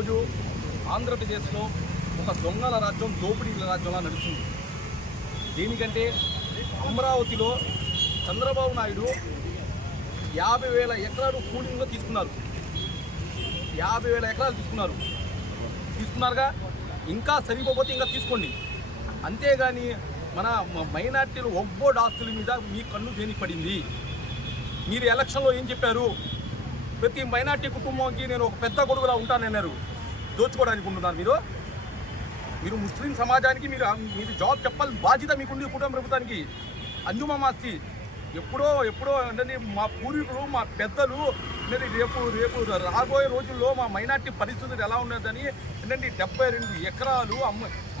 ఈరోజు ఆంధ్రప్రదేశ్లో ఒక దొంగల రాజ్యం, దోపిడీల రాజ్యంలా నడుస్తుంది. దేనికంటే అమరావతిలో చంద్రబాబు నాయుడు 50,000 ఎకరాలు కూలింగ్లో తీసుకున్నారు. 50,000 ఎకరాలు తీసుకున్నారుగా. ఇంకా సరిపోతే ఇంకా తీసుకోండి. అంతేగాని మన మైనార్టీలు ఒగ్గోడ్ ఆస్తుల మీద మీ కన్ను దేనికి పడింది? మీరు ఎలక్షన్లో ఏం చెప్పారు? ప్రతి మైనార్టీ కుటుంబానికి నేను ఒక పెద్ద కొడుకులా ఉంటానన్నారు. దోచుకోవడానికి ఉంటున్నారు మీరు ముస్లిం సమాజానికి మీరు జవాబు చెప్పాలి. బాధ్యత మీకుంది కుటుంబ ప్రభుత్వానికి. అంజుమామాస్తి ఎప్పుడో అంటే మా పూర్వీకులు, మా పెద్దలు రేపు రాబోయే రోజుల్లో మా మైనార్టీ పరిస్థితులు ఎలా ఉన్నదని ఏంటంటే 72 ఎకరాలు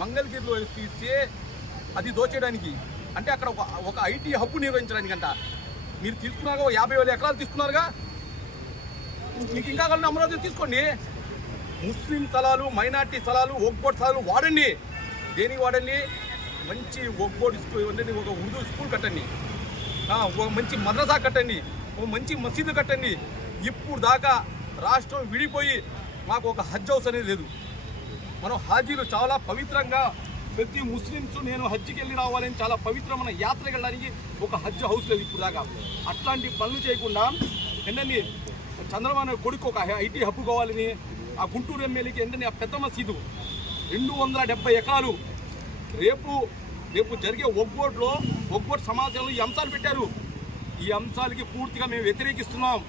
మంగళగిరిలో ఇస్తే అది దోచేయడానికి, అంటే అక్కడ ఒక ఐటీ హబ్ నిర్వహించడానికి అంట. మీరు తీసుకున్నారుగా 50,000 ఎకరాలు తీసుకున్నారుగా. మీకు ఇంకా కావాలంటే అమరావతి తీసుకోండి. ముస్లిం స్థలాలు, మైనార్టీ స్థలాలు, ఒగ్గోడ్ స్థలాలు వాడండి. దేనికి వాడండి? మంచి ఒగ్గోడ్ స్కూల్ అంటే ఒక ఉర్దూ స్కూల్ కట్టండి, ఒక మంచి మద్రసా కట్టండి, ఒక మంచి మసీదు కట్టండి. ఇప్పుడు దాకా రాష్ట్రం విడిపోయి మాకు ఒక హజ్ హౌస్ అనేది లేదు. మనం హాజీలు చాలా పవిత్రంగా, ప్రతి ముస్లిమ్స్ నేను హజ్కి వెళ్ళి రావాలని చాలా పవిత్రమైన యాత్రకి వెళ్ళడానికి ఒక హజ్ హౌస్ లేదు ఇప్పుడు దాకా. అట్లాంటి పనులు చేయకుండా ఏంటండి చంద్రబాబు కొడుకు ఒక ఐటీ హబ్ కావాలని ఆ గుంటూరు ఎమ్మెల్యేకి ఏంటంటే ఆ పెద్ద మసీదు 270 ఎకరాలు రేపు జరిగే ఒగ్గోడ్ సమాజంలో ఈ అంశాలు పెట్టారు. ఈ అంశాలకి పూర్తిగా మేము వ్యతిరేకిస్తున్నాం.